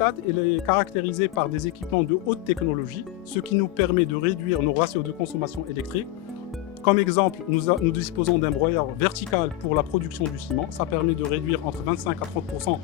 Stat elle est caractérisée par des équipements de haute technologie, ce qui nous permet de réduire nos ratios de consommation électrique. Comme exemple, nous disposons d'un broyeur vertical pour la production du ciment. Ça permet de réduire entre 25 à 30%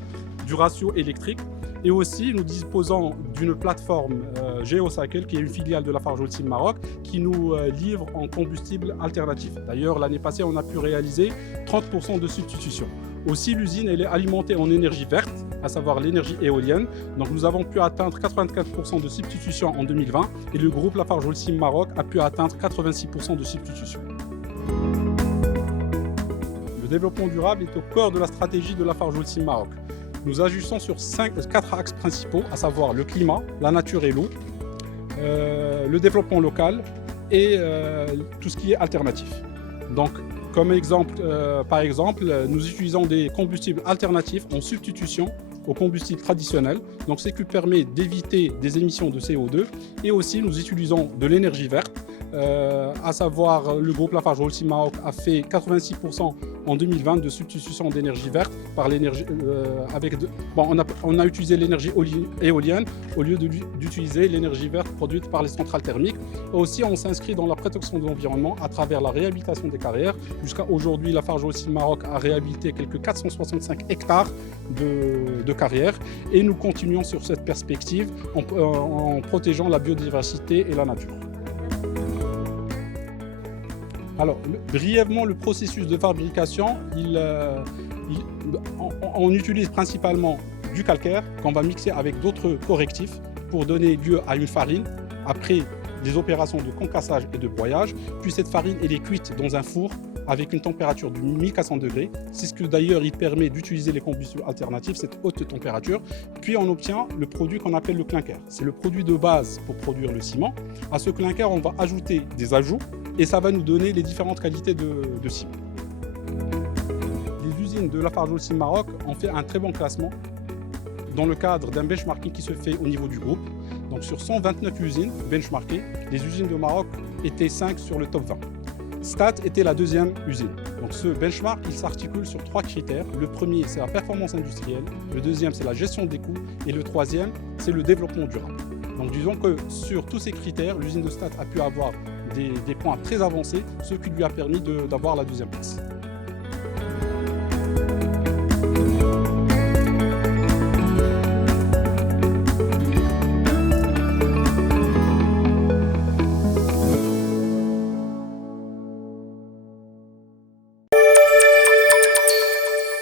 du ratio électrique. Et aussi, nous disposons d'une plateforme GeoCycle, qui est une filiale de Lafarge Holcim Maroc, qui nous livre en combustible alternatif. D'ailleurs, l'année passée, on a pu réaliser 30% de substitution. Aussi, l'usine elle est alimentée en énergie verte, à savoir l'énergie éolienne. Donc nous avons pu atteindre 84% de substitution en 2020 et le groupe Lafarge Holcim Maroc a pu atteindre 86% de substitution. Le développement durable est au cœur de la stratégie de Lafarge Holcim Maroc. Nous agissons sur 4 axes principaux, à savoir le climat, la nature et l'eau, le développement local et tout ce qui est alternatif. Donc, comme exemple, par exemple, nous utilisons des combustibles alternatifs en substitution aux combustibles traditionnels. Donc, ce qui permet d'éviter des émissions de CO2. Et aussi, nous utilisons de l'énergie verte. À savoir, le groupe Lafarge Holcim Maroc a fait 86% en 2020 de substitution d'énergie verte par l'énergie on a utilisé l'énergie éolienne au lieu d'utiliser l'énergie verte produite par les centrales thermiques. Et aussi, on s'inscrit dans la protection de l'environnement à travers la réhabilitation des carrières. Jusqu'à aujourd'hui, Lafarge Holcim Maroc a réhabilité quelques 465 hectares de carrières et nous continuons sur cette perspective en protégeant la biodiversité et la nature. Alors, brièvement, le processus de fabrication, on utilise principalement du calcaire qu'on va mixer avec d'autres correctifs pour donner lieu à une farine après des opérations de concassage et de broyage. Puis cette farine elle est cuite dans un four avec une température de 1400 degrés. C'est ce que d'ailleurs il permet d'utiliser les combustibles alternatifs, cette haute température. Puis on obtient le produit qu'on appelle le clinker. C'est le produit de base pour produire le ciment. À ce clinker, on va ajouter des ajouts et ça va nous donner les différentes qualités de ciment. Les usines de Lafarge Holcim Maroc ont fait un très bon classement dans le cadre d'un benchmarking qui se fait au niveau du groupe. Donc sur 129 usines benchmarkées, les usines de Maroc étaient 5 sur le top 20. Stat était la deuxième usine. Donc ce benchmark, il s'articule sur 3 critères. Le premier, c'est la performance industrielle. Le deuxième, c'est la gestion des coûts. Et le troisième, c'est le développement durable. Donc disons que sur tous ces critères, l'usine de Stat a pu avoir des points très avancés, ce qui lui a permis d'avoir la deuxième place.